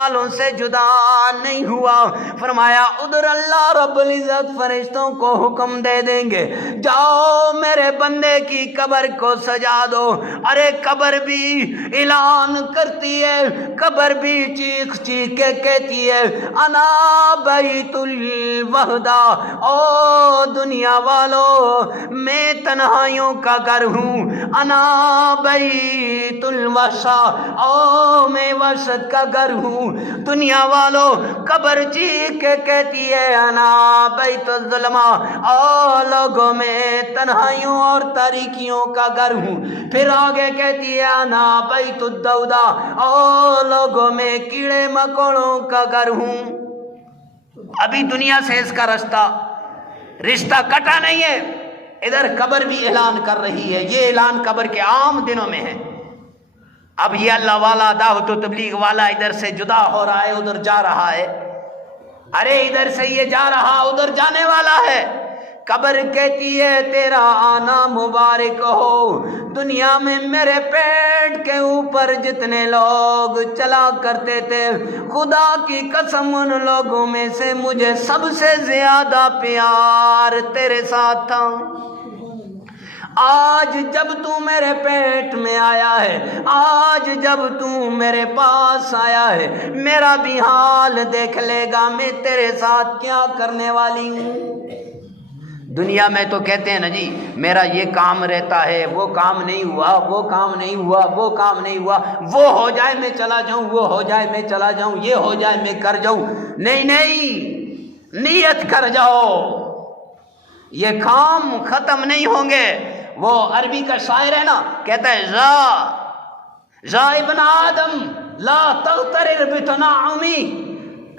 والوں سے جدا نہیں ہوا۔ فرمایا ادھر اللہ رب العزت فرشتوں کو حکم دے دیں گے جاؤ میرے بندے کی قبر کو سجا دو۔ ارے قبر بھی اعلان کرتی ہے، قبر بھی چیخ چیخ کے کہتی ہے انا بیت الوحدہ، او دنیا والو میں تنہائیوں کا گھر ہوں، انا بیت الوحشہ، او میں وحشت کا گھر ہوں۔ دنیا والو قبر چیخ کے کہتی ہے انا بیت الظلمہ، او لوگوں میں تنہائیوں اور تاریکیوں کا گھر ہوں۔ پھر آگے کہتی ہے انا بیت الدودہ، او لوگوں میں کیڑے مکوڑوں کا گھر ہوں۔ ابھی دنیا سے اس کا رشتہ کٹا نہیں ہے، ادھر قبر بھی اعلان کر رہی ہے۔ یہ اعلان قبر کے عام دنوں میں ہے۔ اب یہ اللہ والا دعوت و تبلیغ والا ادھر سے جدا ہو رہا ہے، ادھر جا رہا ہے۔ ارے ادھر سے یہ جا رہا ادھر جانے والا ہے۔ قبر کہتی ہے تیرا آنا مبارک ہو، دنیا میں میرے پیٹ کے اوپر جتنے لوگ چلا کرتے تھے خدا کی قسم ان لوگوں میں سے مجھے سب سے زیادہ پیار تیرے ساتھ تھا۔ آج جب تو میرے پیٹ میں آیا ہے، آج جب تو میرے پاس آیا ہے، میرا بھی حال دیکھ لے گا میں تیرے ساتھ کیا کرنے والی ہوں۔ دنیا میں تو کہتے ہیں نا جی میرا یہ کام رہتا ہے، وہ کام نہیں ہوا، وہ کام نہیں ہوا، وہ کام نہیں ہوا، وہ ہو جائے میں چلا جاؤں، وہ ہو جائے میں چلا جاؤں، یہ ہو جائے میں کر جاؤں۔ نہیں نہیں، نیت کر جاؤ، یہ کام ختم نہیں ہوں گے۔ وہ عربی کا شاعر ہے نا، کہتا ہے ذا ابن آدم لا تغترر بتنعمی،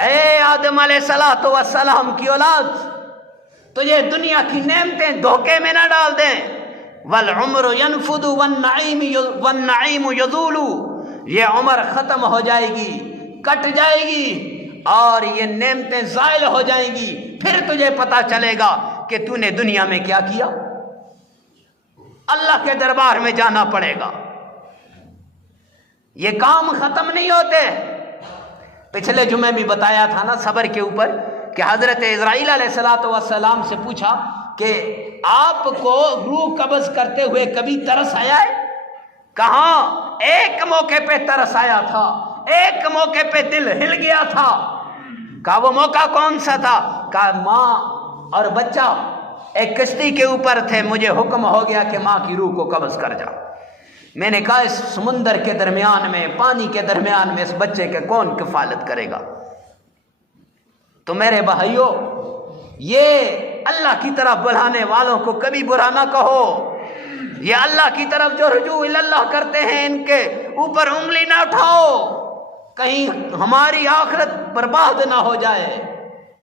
اے آدم علیہ السلام کی اولاد تجھے دنیا کی نعمتیں دھوکے میں نہ ڈال دیں۔ والعمر ينفد والنعیم یزول، یہ عمر ختم ہو جائے گی، کٹ جائے گی اور یہ نعمتیں زائل ہو جائیں گی، پھر تجھے پتا چلے گا کہ تو نے دنیا میں کیا کیا۔ اللہ کے دربار میں جانا پڑے گا، یہ کام ختم نہیں ہوتے۔ پچھلے جمعے بھی بتایا تھا نا صبر کے اوپر کہ حضرت اسرائیل علیہ السلام سے پوچھا کہ آپ کو روح قبض کرتے ہوئے کبھی ترس آیا ہے؟ کہاں، ایک موقع پہ ترس آیا تھا، ایک موقع پہ دل ہل گیا تھا۔ کہا وہ موقع کون سا تھا؟ کہا ماں اور بچہ ایک کشتی کے اوپر تھے، مجھے حکم ہو گیا کہ ماں کی روح کو قبض کر جا۔ میں نے کہا اس سمندر کے درمیان میں، پانی کے درمیان میں اس بچے کے کون کفالت کرے گا؟ تو میرے بھائیوں، یہ اللہ کی طرف بلانے والوں کو کبھی برا نہ کہو۔ یہ اللہ کی طرف جو رجوع اللہ کرتے ہیں ان کے اوپر انگلی نہ اٹھاؤ، کہیں ہماری آخرت برباد نہ ہو جائے۔